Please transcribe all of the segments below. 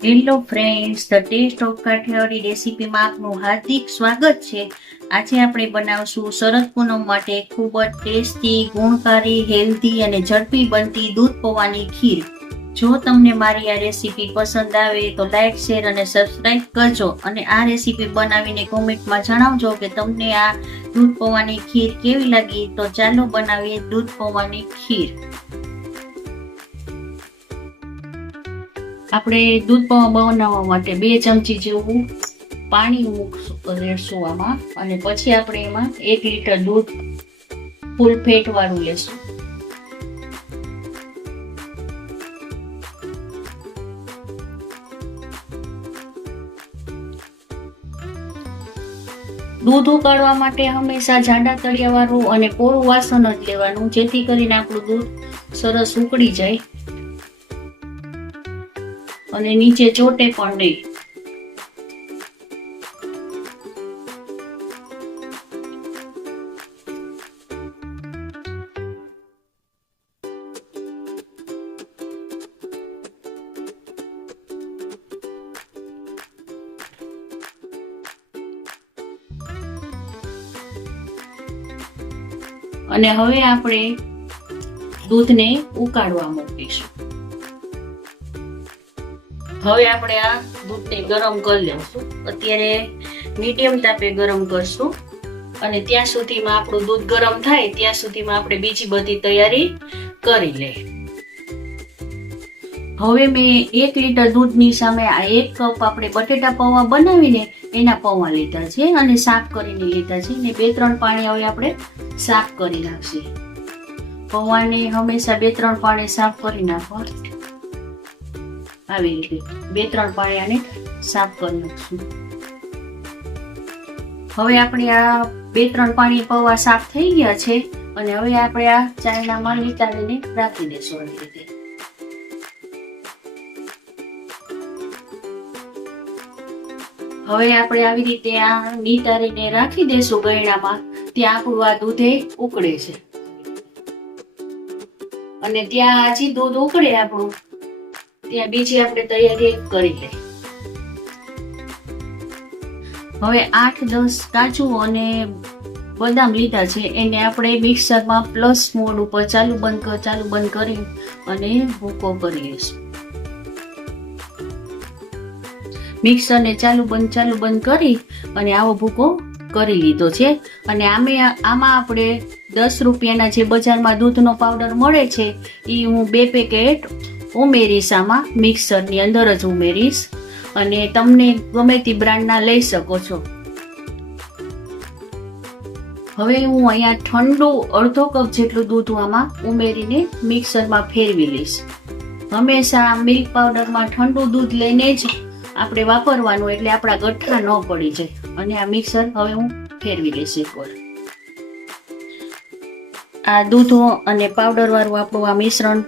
Hello friends the taste of Kathiyawadi રેસીપીમાં આપનું હાર્દિક સ્વાગત છે. આજે આપણે બનાવશું શરદ પૂનમ માટે ખૂબ જ ટેસ્ટી, ગુણકારી હેલ્ધી અને ઝડપી બનતી દૂધ પૌવાની ખીર. જો તમને મારી આ રેસીપી પસંદ આવે તો લાઈક શેર અને સબસ્ક્રાઇબ કરજો અને આ રેસીપી બનાવીને કોમેન્ટમાં જણાવજો કે તમને આ દૂધ પૌવાની ખીર કેવી લાગી. તો ચાલો બનાવીએ દૂધ પૌવાની ખીર. આપણે દૂધ બનાવવા માટે બે ચમચી જેવું પાણી મૂકશું રેડશું આમાં. અને પછી આપણે એમાં એક લીટર દૂધ ફૂલ ફેટ વાળું લેશું. દૂધ ઉકાળવા માટે હંમેશા જાડા તળિયા વાળું અને કોરું વાસણ જ લેવાનું, જેથી કરીને આપણું દૂધ સરસ ઉકળી જાય. અને નીચે ચોટે પણ નહીં. અને હવે આપણે દૂધને ઉકાળવા મૂકીશું. હવે આપણે આ દૂધને ગરમ કરી લઈશું અત્યારે મીડિયમ તાપે ગરમ કરશું. અને ત્યાં સુધીમાં આપણું દૂધ ગરમ થાય, ત્યાં સુધીમાં આપણે બીજી બધી તૈયારી કરી લે. હવે મેં એક લીટર દૂધની સામે આ એક કપ આપણે બટેટા પૌવા બનાવીને એના પૌવા લીધા છે અને સાફ કરીને લીધા છે ને બે ત્રણ પાણી હવે આપણે સાફ કરી નાખશે. પૌવાને હંમેશા બે ત્રણ પાણી સાફ કરી નાખવા આવી રીતે. બે ત્રણ પાણી આને સાફ કરી નાખશું. હવે આપણે આ બે ત્રણ પાણી પૌવા સાફ થઈ ગયા છે અને હવે આપણે આ ચાયનામાં નીતાડીને રાખી દેશું આવી રીતે. હવે આપણે આવી રીતે આ નીતારીને રાખી દેશું ગયણામાં ત્યાં આપણું આ દૂધે ઉકળે છે. અને ત્યાં હજી દૂધ ઉકળે આપણું. ત્યાં બીજી આપણે તૈયારી કરી લઈ હવે આઠ દસ કાજુ અને બદામ લીધા છે, એને આપણે મિક્સરમાં પ્લસ મોડ ઉપર ચાલુ બંધ કર ચાલુ બંધ કરી અને ભૂકો કરી લઈશું. મિક્સરને ચાલુ બંધ ચાલુ બંધ કરી અને આવો ભૂકો કરી લીધો છે. અને આમે આમાં આપણે દસ રૂપિયાના જે બજારમાં દૂધનો પાવડર મળે છે એ હું બે પેકેટ ઉમેરીશ આમાં, મિક્સરની અંદર જ ઉમેરીશ અને તમને ગમે તે બ્રાન્ડના લઈ શકો છો. હવે હું અહીંયા ઠંડુ અડધો કપ જેટલું દૂધ આમાં ઉમેરીને મિક્સરમાં ફેરવી લઈશ. હંમેશા મિલ્ક પાવડરમાં ઠંડુ દૂધ લઈને જ આપણે વાપરવાનું એટલે આપણા ગઠ્ઠા ન પડી જાય અને આ મિક્સર હવે હું ફેરવી લઈશ એકવાર આ દૂધો અને પાવડરવાળું આપણું આ મિશ્રણ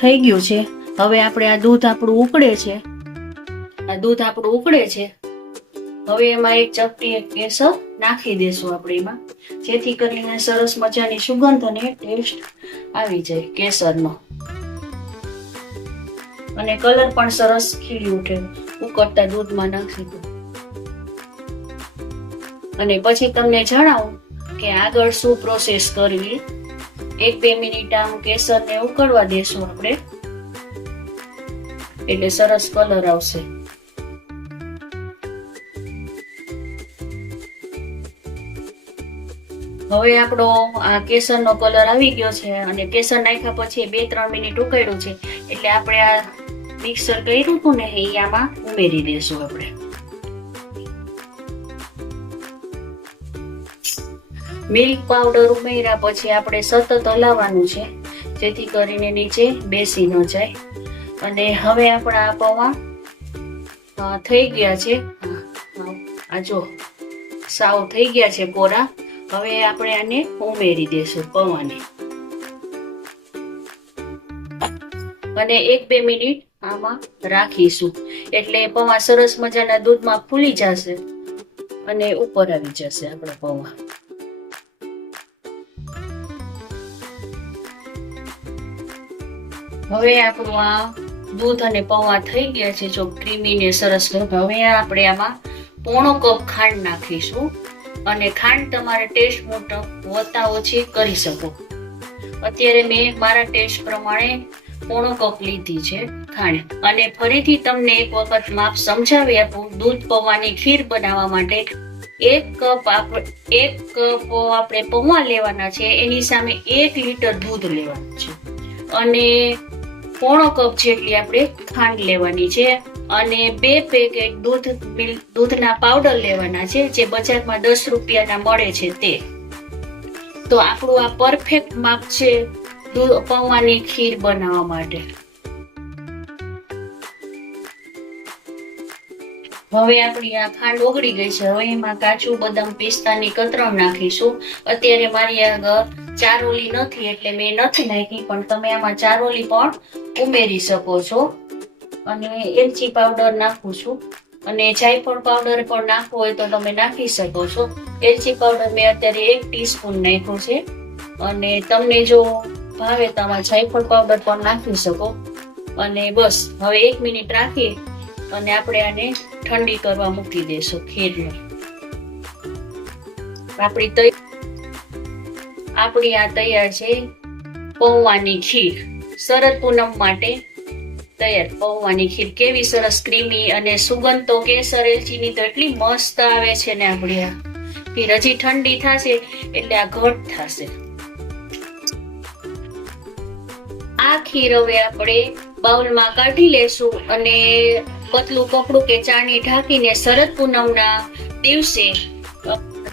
થઈ ગયું છે. હવે આપણે આ દૂધ આપણું ઉકળે છે. આ દૂધ આપણું ઉકળે છે. હવે એમાં એક ચપટી એક કેસર નાખી દેશું આપણે એમાં. જેથી કરીને સરસ મજાની સુગંધ અને ટેસ્ટ આવી જાય કેસરનો. અને કલર પણ સરસ ખીલી ઉઠે. ઉકળતા દૂધમાં નાખી દો. અને પછી તમને જણાવું કે આગળ શું પ્રોસેસ કરવી એક બે મિનિટ આમ કેસરને ઉકળવા દેશું આપણે. એટલે સરસ કલર આવશે હવે આપણો આ કેસરનો કલર આવી ગયો છે અને કેસર નાખ્યા પછી બે ત્રણ મિનિટ ઉકાળ્યું છે. એટલે આપણે આ મિક્સર કર્યું હતું ને, એ આમાં ઉમેરી દેશું આપણે. મિલ્ક પાવડર ઉમેર્યા પછી આપણે સતત હલાવવાનું છે, જેથી કરીને નીચે બેસી ન જાય. અને હવે આપણા પૌવા થઈ ગયા છે. આ જો, સાવ થઈ ગયા છે કોરા હવે આપણે આને ઉમેરી દેશું પૌવાને. અને એક બે મિનિટ આમાં રાખીશું. એટલે પૌવા સરસ મજાના દૂધમાં ફૂલી જશે અને ઉપર આવી જશે આપણા પૌવા. હવે આપણું આ દૂધ અને પૌવા થઈ ગયા છે. જો ક્રીમીને સરસ હવે આપણે આમાં પોણો કપ ખાંડ નાખીશું અને ખાંડ તમારે ટેસ્ટ મુજબ વત્તા ઓછી કરી શકો. અત્યારે મેં મારા ટેસ્ટ પ્રમાણે પોણો કપ લીધી છે ખાંડ. અને ફરીથી તમને એક વખત માપ સમજાવી આપું. દૂધ પૌવાની ખીર બનાવવા માટે એક કપ આપણે એક કપ આપણે પૌવા લેવાના છે. એની સામે એક લીટર દૂધ લેવાનું છે. અને પોણો કપ જેટલી આપણે ખાંડ લેવાની છે અને બે પેકેટ દૂધ મિલ્ક દૂધના પાવડર લેવાના છે, જે બજારમાં દસ રૂપિયાના મળે છે તે. તો આપણું આ પરફેક્ટ માપ છે દૂધ પૌવાની ખીર બનાવવા માટે. હવે આપણી આ ખાંડ ઓગળી ગઈ છે. હવે એમાં કાચું બદામ પિસ્તાની કતરણ નાખીશું. અત્યારે મારી આગળ ચારોલી નથી એટલે મેં નથી નાખી, પણ તમે આમાં ચારોલી પણ ઉમેરી શકો છો. અને એલચી પાવડર નાખું છું. અને જાયફળ પાવડર પણ નાખવો હોય તો તમે નાખી શકો છો. એલચી પાવડર મેં અત્યારે એક ટીસ્પૂન નાખ્યો છે. અને તમને જો ભાવે તો આમાં જાયફળ પાવડર પણ નાખી શકો. અને બસ, હવે એક મિનિટ રાખી અને આપણે આને ઠંડી કરવા મૂકી દેશું ખીરને. આપણી આપણી આ તૈયાર છે પૌવાની ખીર. શરદ પૂનમ માટે તૈયાર. પૌવાની ખીર કેવી સરસ ક્રીમી અને સુગંધ તો કેસર એલચીની તો એટલી મસ્ત આવે છે ને આપણી આ. ખીર હજી ઠંડી થશે એટલે આ ઘટ થશે. આ ખીર હવે આપણે બાઉલમાં કાઢી લેશું અને પતલું કપડું કે ચાણી ઢાંકીને શરદ પૂનમના દિવસે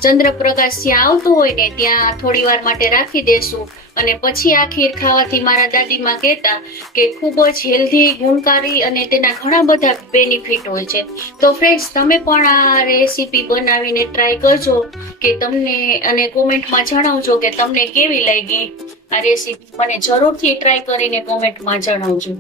ચંદ્રપ્રકાશ જ્યાં આવતો હોય ને ત્યાં થોડી વાર માટે રાખી દેશું. અને પછી આ ખીર ખાવાથી મારા દાદીમાં કહેતા કે ખૂબ જ હેલ્ધી, ગુણકારી અને તેના ઘણા બધા બેનિફિટ હોય છે. તો ફ્રેન્ડ્સ તમે પણ આ રેસીપી બનાવીને ટ્રાય કરજો કે તમને, અને કોમેન્ટમાં જણાવજો કે તમને કેવી લાગી આ રેસીપી મને જરૂરથી ટ્રાય કરીને કોમેન્ટમાં જણાવજો.